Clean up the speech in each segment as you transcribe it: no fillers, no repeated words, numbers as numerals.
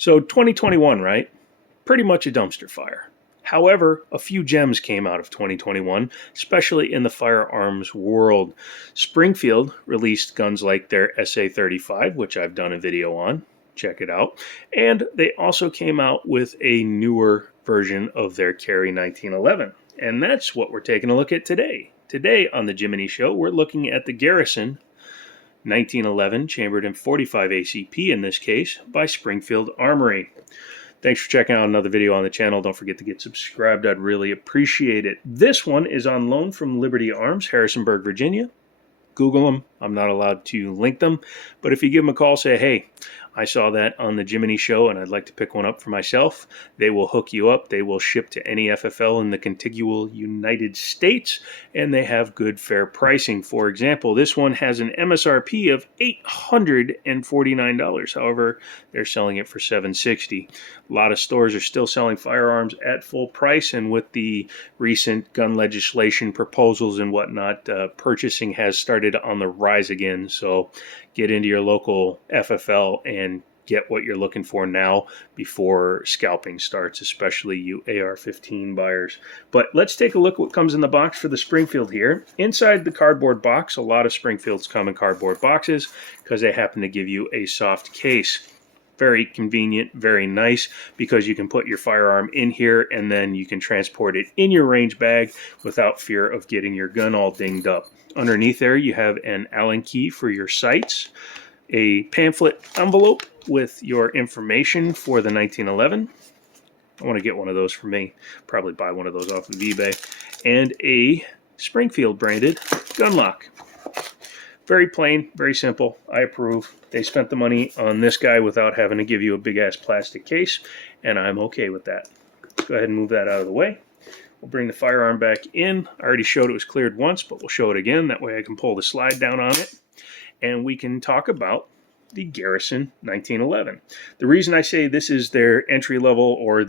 So 2021, right? Pretty much a dumpster fire. However, a few gems came out of 2021, especially in the firearms world. Springfield released guns like their SA-35, which I've done a video on. Check it out. And they also came out with a newer version of their Carry 1911. And that's what we're taking a look at today. Today on the Jiminy Show, we're looking at the Garrison 1911 chambered in 45 ACP in this case by Springfield Armory. Thanks for checking out another video on the channel. Don't forget to get subscribed. I'd really appreciate it. This one is on loan from Liberty Arms, Harrisonburg, Virginia. Google them. I'm not allowed to link them. But if you give them a call, say, hey, I saw that on the Jiminy Show and I'd like to pick one up for myself. They will hook you up. They will ship to any FFL in the contiguous United States, and they have good, fair pricing. For example, this one has an MSRP of $849. However, they're selling it for $760. A lot of stores are still selling firearms at full price, and with the recent gun legislation proposals and whatnot, purchasing has started on the rise again. So get into your local FFL and get what you're looking for now before scalping starts, especially you AR-15 buyers. But let's take a look at what comes in the box for the Springfield here. Inside the cardboard box, a lot of Springfields come in cardboard boxes because they happen to give you a soft case. Very convenient, very nice, because you can put your firearm in here and then you can transport it in your range bag without fear of getting your gun all dinged up. Underneath there you have an Allen key for your sights, a pamphlet envelope with your information for the 1911. I want to get one of those for me. Probably buy one of those off of eBay. And a Springfield branded gun lock. Very plain, very simple. I approve. They spent the money on this guy without having to give you a big-ass plastic case, and I'm okay with that. Let's go ahead and move that out of the way. We'll bring the firearm back in. I already showed it was cleared once, but we'll show it again. That way I can pull the slide down on it, and we can talk about the Garrison 1911. The reason I say this is their entry level or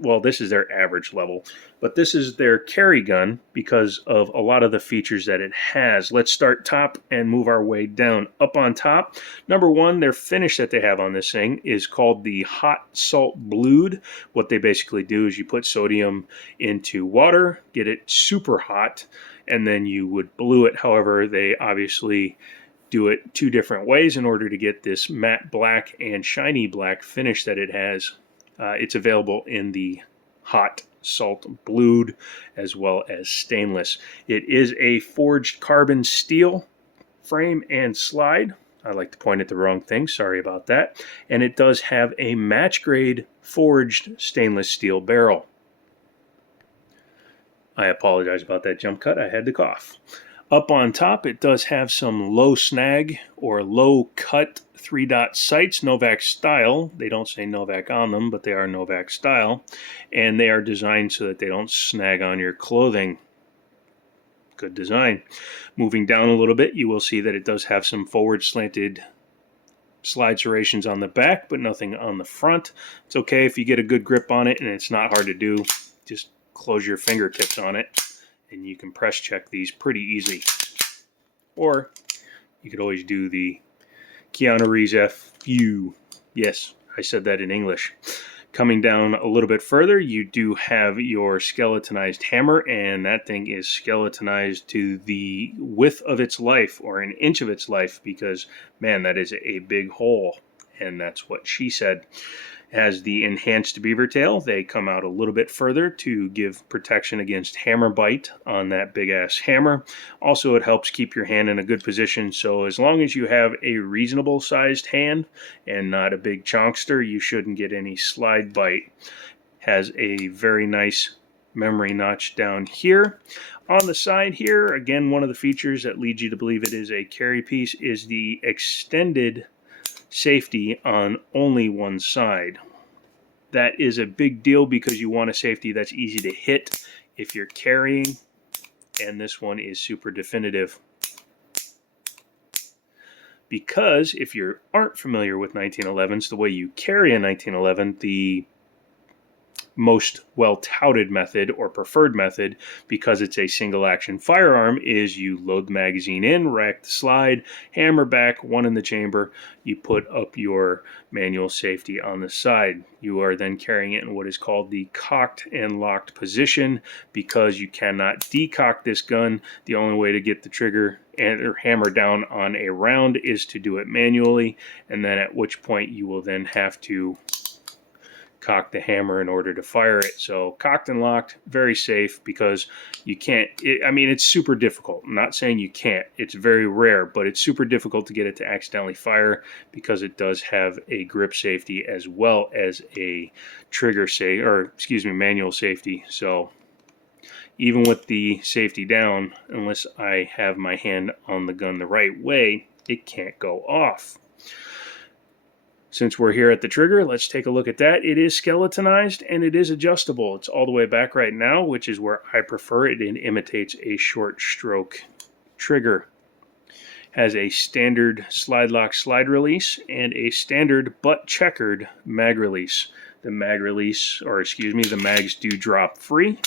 well, this is their average level, but this is their carry gun because of a lot of the features that it has. Let's start top and move our way down. Up on top, number one, their finish that they have on this thing is called the hot salt blued. What they basically do is you put sodium into water, get it super hot, and then you would blue it. However, they obviously do it two different ways in order to get this matte black and shiny black finish that it has. It's available in the hot salt blued as well as stainless. It is a forged carbon steel frame and slide. I like to point at the wrong thing, sorry about that. And it does have a match grade forged stainless steel barrel. I apologize about that jump cut, I had to cough. Up on top, it does have some low snag or low cut 3-dot sights, Novak style. They don't say Novak on them, but they are Novak style. And they are designed so that they don't snag on your clothing. Good design. Moving down a little bit, you will see that it does have some forward slanted slide serrations on the back, but nothing on the front. It's okay if you get a good grip on it, and it's not hard to do. Just close your fingertips on it, and you can press check these pretty easy. Or you could always do the Keanu Reeves F-U. Yes, I said that in English. Coming down a little bit further, you do have your skeletonized hammer, and that thing is skeletonized to the width of its life, or an inch of its life, because, man, that is a big hole, and that's what she said. Has the enhanced beaver tail. They come out a little bit further to give protection against hammer bite on that big ass hammer. Also, it helps keep your hand in a good position, so as long as you have a reasonable sized hand and not a big chonkster, you shouldn't get any slide bite. Has a very nice memory notch down here. On the side here, again, one of the features that leads you to believe it is a carry piece is the extended safety on only one side. That is a big deal because you want a safety that's easy to hit if you're carrying, and this one is super definitive. Because if you aren't familiar with 1911s, the way you carry a 1911, the most well-touted method or preferred method, because it's a single action firearm, is you load the magazine in, rack the slide, hammer back, one in the chamber, you put up your manual safety on the side. You are then carrying it in what is called the cocked and locked position, because you cannot decock this gun. The only way to get the trigger and hammer down on a round is to do it manually, and then at which point you will then have to cock the hammer in order to fire it. So cocked and locked, very safe, because you can't, I mean, it's super difficult. I'm not saying you can't. It's very rare, but it's super difficult to get it to accidentally fire, because it does have a grip safety as well as a trigger safety, or excuse me, manual safety. So even with the safety down, unless I have my hand on the gun the right way, it can't go off. Since we're here at the trigger, let's take a look at that. It is skeletonized and it is adjustable. It's all the way back right now, which is where I prefer it. It imitates a short stroke trigger. Has a standard slide lock slide release and a standard but checkered mag release. The mag release, or excuse me, the mags do drop free.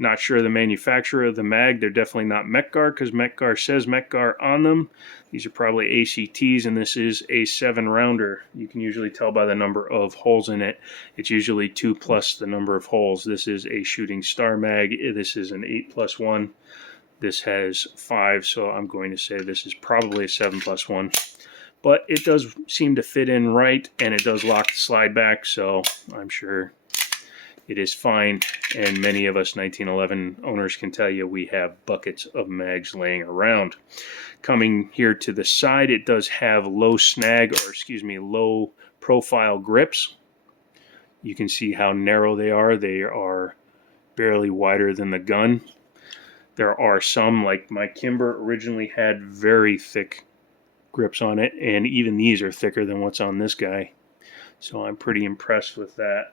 Not sure the manufacturer of the mag. They're definitely not Mechgar, because Mechgar says Mechgar on them. These are probably ACTs, and this is a 7-rounder. You can usually tell by the number of holes in it. It's usually 2 plus the number of holes. This is a Shooting Star mag. This is an 8+1. This has 5, so I'm going to say this is probably a 7+1. But it does seem to fit in right, and it does lock the slide back, so I'm sure it is fine. And many of us 1911 owners can tell you we have buckets of mags laying around. Coming here to the side, it does have low snag, or excuse me, low profile grips. You can see how narrow they are. They are barely wider than the gun. There are some, like my Kimber originally had very thick grips on it, and even these are thicker than what's on this guy. So I'm pretty impressed with that.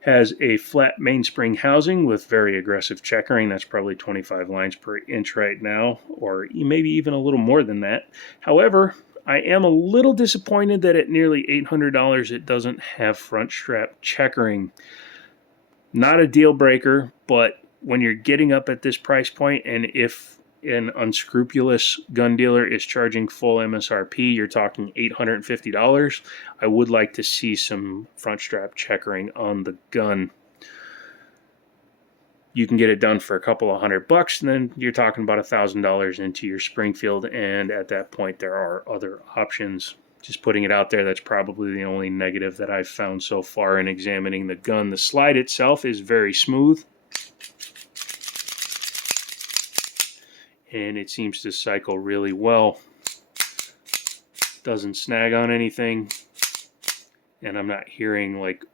Has a flat mainspring housing with very aggressive checkering. That's probably 25 lines per inch right now, or maybe even a little more than that. However, I am a little disappointed that at nearly $800 it doesn't have front strap checkering. Not a deal breaker, but when you're getting up at this price point, and if an unscrupulous gun dealer is charging full MSRP, you're talking $850, I would like to see some front strap checkering on the gun. You can get it done for a couple of $100, and then you're talking about $1,000 into your Springfield, and at that point there are other options. Just putting it out there, that's probably the only negative that I've found so far in examining the gun. The slide itself is very smooth, and it seems to cycle really well. Doesn't snag on anything, and I'm not hearing like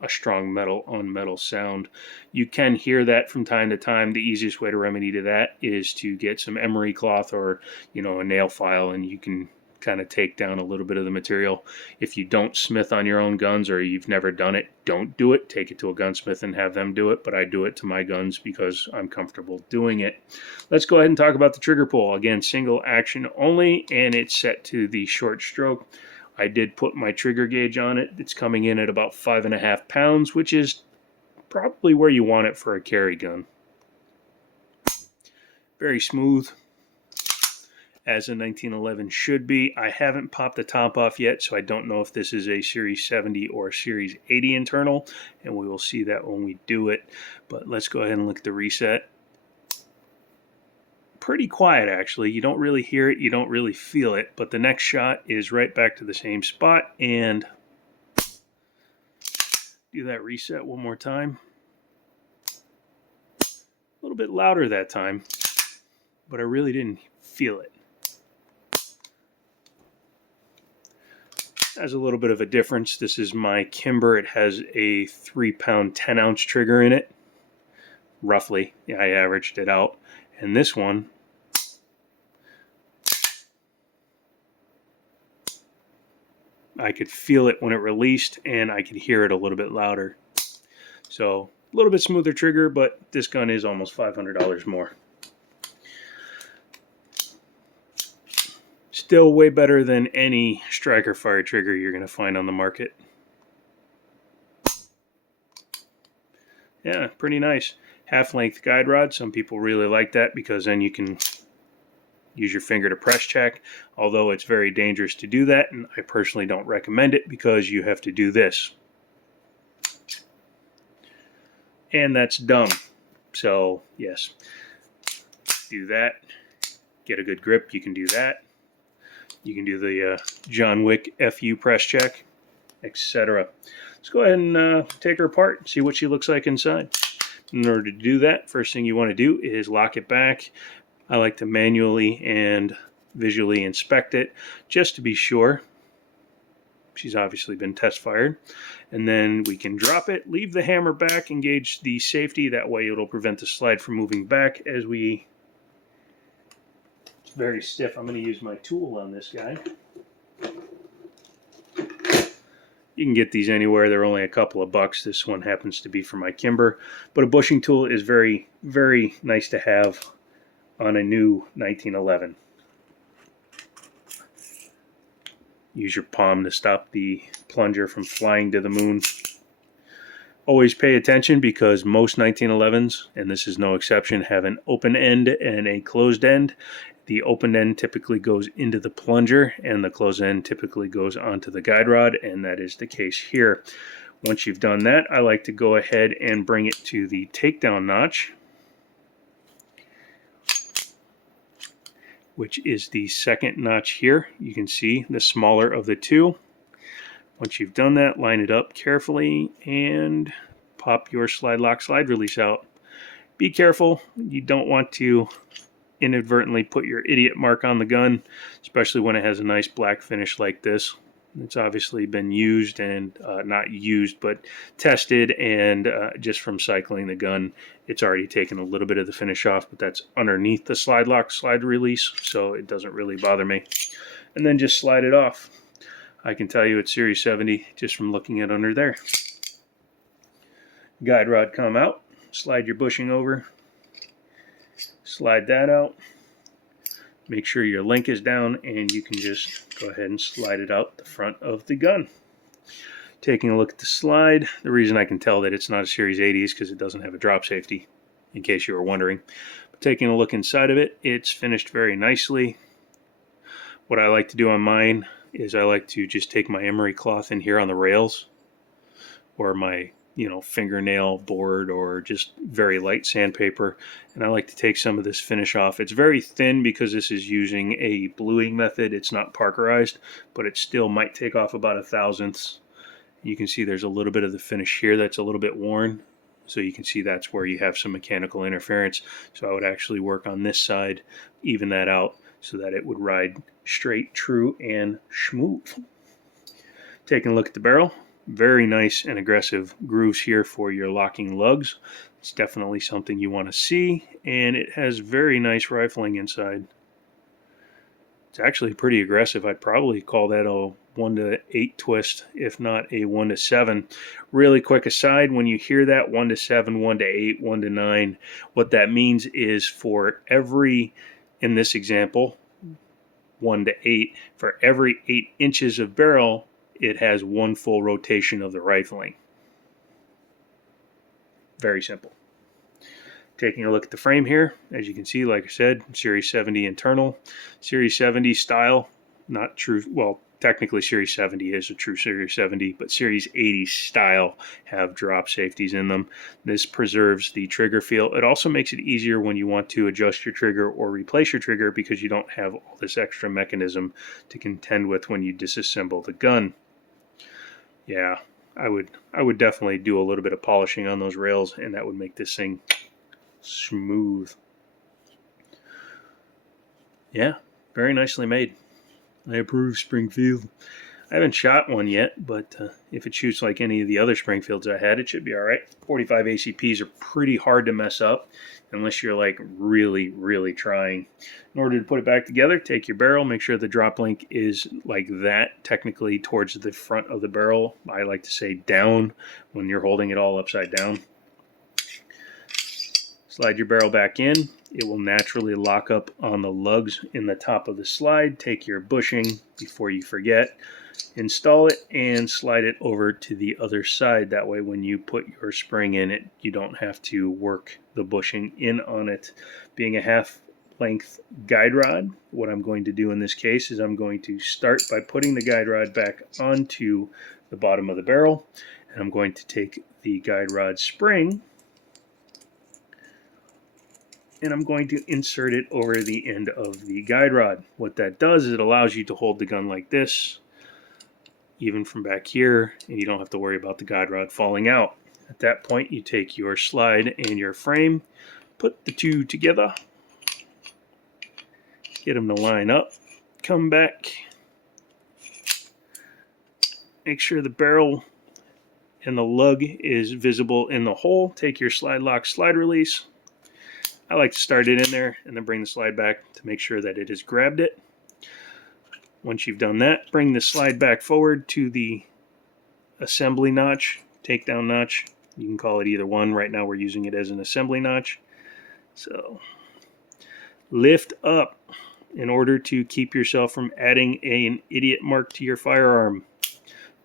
a strong metal on metal sound. You can hear that from time to time. The easiest way to remedy to that is to get some emery cloth, or a nail file, and you can kind of take down a little bit of the material. If you don't smith on your own guns, or you've never done it, don't do it. Take it to a gunsmith and have them do it, but I do it to my guns because I'm comfortable doing it. Let's go ahead and talk about the trigger pull. Again, single action only, and it's set to the short stroke. I did put my trigger gauge on it. It's coming in at about 5.5 pounds, which is probably where you want it for a carry gun. Very smooth, as a 1911 should be. I haven't popped the top off yet, so I don't know if this is a Series 70 or Series 80 internal, and we will see that when we do it. But let's go ahead and look at the reset. Pretty quiet, actually. You don't really hear it, you don't really feel it, but the next shot is right back to the same spot, and do that reset one more time. A little bit louder that time, but I really didn't feel it. Has a little bit of a difference. This is my Kimber. It has a 3-pound 10-ounce trigger in it, roughly. Yeah, I averaged it out. And this one, I could feel it when it released, and I could hear it a little bit louder. So a little bit smoother trigger, but this gun is almost $500 more. Still way better than any striker fire trigger you're going to find on the market. Yeah, pretty nice. Half-length guide rod. Some people really like that because then you can use your finger to press check, although it's very dangerous to do that, and I personally don't recommend it because you have to do this. And that's dumb. So, yes, do that. Get a good grip, you can do that. You can do the John Wick FU press check, etc. Let's go ahead and take her apart and see what she looks like inside. In order to do that, first thing you want to do is lock it back. I like to manually and visually inspect it just to be sure. She's obviously been test fired. And then we can drop it, leave the hammer back, engage the safety. That way it'll prevent the slide from moving back as we... It's very stiff. I'm going to use my tool on this guy. You can get these anywhere. They're only a couple of bucks. This one happens to be for my Kimber. But a bushing tool is very, very nice to have on a new 1911. Use your palm to stop the plunger from flying to the moon. Always pay attention because most 1911s, and this is no exception, have an open end and a closed end. The open end typically goes into the plunger and the closed end typically goes onto the guide rod, and that is the case here. Once you've done that, I like to go ahead and bring it to the takedown notch, which is the second notch here. You can see the smaller of the two. Once you've done that, line it up carefully and pop your slide lock slide release out. Be careful, you don't want to inadvertently put your idiot mark on the gun, especially when it has a nice black finish like this. It's obviously been used and not used, but tested, and just from cycling the gun, it's already taken a little bit of the finish off, but that's underneath the slide lock slide release, so it doesn't really bother me. And then just slide it off. I can tell you it's Series 70 just from looking at under there. Guide rod come out, slide your bushing over, slide that out. Make sure your link is down, and you can just go ahead and slide it out the front of the gun. Taking a look at the slide, the reason I can tell that it's not a Series 80 is because it doesn't have a drop safety, in case you were wondering. But taking a look inside of it, it's finished very nicely. What I like to do on mine is I like to just take my emery cloth in here on the rails, or my fingernail board, or just very light sandpaper, and I like to take some of this finish off. It's very thin because this is using a bluing method. It's not parkerized, but it still might take off about 1/1000. You can see there's a little bit of the finish here that's a little bit worn, so you can see that's where you have some mechanical interference. So I would actually work on this side, even that out, so that it would ride straight, true, and smooth. Taking a look at the barrel, very nice and aggressive grooves here for your locking lugs. It's definitely something you want to see, and it has very nice rifling inside. It's actually pretty aggressive. I'd probably call that a 1-to-8 twist, if not a 1-to-7. Really quick aside, when you hear that 1-to-7, 1-to-8, 1-to-9, what that means is for every, in this example, 1-to-8, for every 8 inches of barrel, it has 1 full rotation of the rifling. Very simple. Taking a look at the frame here, as you can see, like I said, Series 70 internal. Series 70 style, not true, well, technically Series 70 is a true Series 70, but Series 80 style have drop safeties in them. This preserves the trigger feel. It also makes it easier when you want to adjust your trigger or replace your trigger, because you don't have all this extra mechanism to contend with when you disassemble the gun. Yeah, I would definitely do a little bit of polishing on those rails, and that would make this thing smooth. Yeah, very nicely made. I approve, Springfield. I haven't shot one yet, but if it shoots like any of the other Springfields I had, it should be all right. 45 ACPs are pretty hard to mess up unless you're like really, really trying. In order to put it back together, take your barrel, make sure the drop link is like that, technically towards the front of the barrel. I like to say down when you're holding it all upside down. Slide your barrel back in, it will naturally lock up on the lugs in the top of the slide. Take your bushing before you forget, install it, and slide it over to the other side. That way when you put your spring in it, you don't have to work the bushing in on it. Being a half-length guide rod, what I'm going to do in this case is I'm going to start by putting the guide rod back onto the bottom of the barrel, and I'm going to take the guide rod spring and I'm going to insert it over the end of the guide rod. What that does is it allows you to hold the gun like this, even from back here, and you don't have to worry about the guide rod falling out. At that point, you take your slide and your frame, put the two together, get them to line up, come back, make sure the barrel and the lug is visible in the hole. Take your slide lock, slide release. I like to start it in there and then bring the slide back to make sure that it has grabbed it. Once you've done that, bring the slide back forward to the assembly notch, takedown notch. You can call it either one. Right now we're using it as an assembly notch. So lift up in order to keep yourself from adding an idiot mark to your firearm.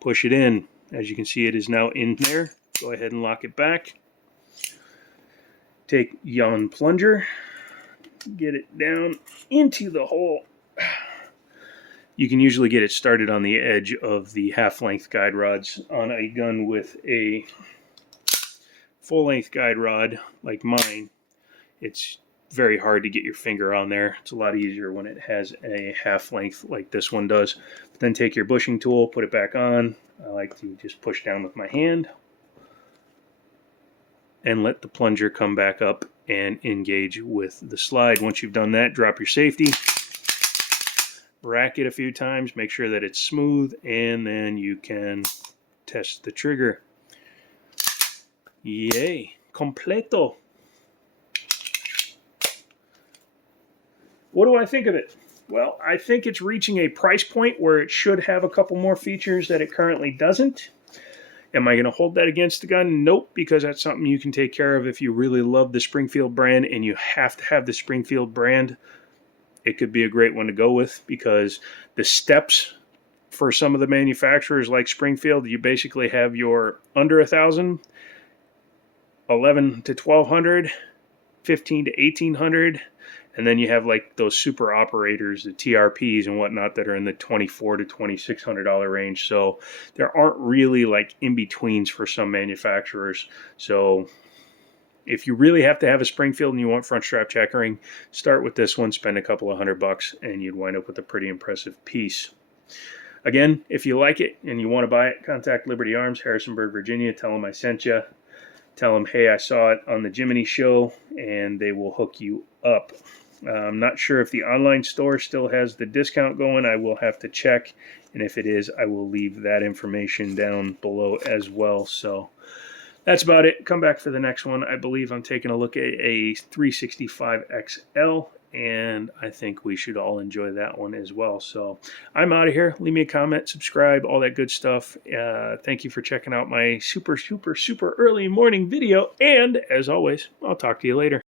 Push it in. As you can see, it is now in there. Go ahead and lock it back. Take yon plunger, get it down into the hole. You can usually get it started on the edge of the half-length guide rods. On a gun with a full-length guide rod like mine, it's very hard to get your finger on there. It's a lot easier when it has a half-length like this one does. But then take your bushing tool, put it back on. I like to just push down with my hand and let the plunger come back up and engage with the slide. Once you've done that, drop your safety, rack it a few times, make sure that it's smooth, and then you can test the trigger. Yay, completo. What do I think of it? Well, I think it's reaching a price point where it should have a couple more features that it currently doesn't. Am I going to hold that against the gun? Nope, because that's something you can take care of if you really love the Springfield brand and you have to have the Springfield brand. It could be a great one to go with because the steps for some of the manufacturers like Springfield, you basically have your under 1,000, 11 to 1,200, 15 to 1,800, and then you have like those super operators, the TRPs and whatnot, that are in the $2,400 to $2,600 range. So there aren't really like in-betweens for some manufacturers. So if you really have to have a Springfield and you want front strap checkering, start with this one, spend a couple of $100 and you'd wind up with a pretty impressive piece. Again, if you like it and you want to buy it, contact Liberty Arms, Harrisonburg, Virginia. Tell them I sent you. Tell them, hey, I saw it on the Jiminy show, and they will hook you up. I'm not sure if the online store still has the discount going. I will have to check, and if it is, I will leave that information down below as well. So that's about it. Come back for the next one. I believe I'm taking a look at a 365 XL, and I think we should all enjoy that one as well. So I'm out of here. Leave me a comment, subscribe, all that good stuff. Thank you for checking out my super early morning video, and as always, I'll talk to you later.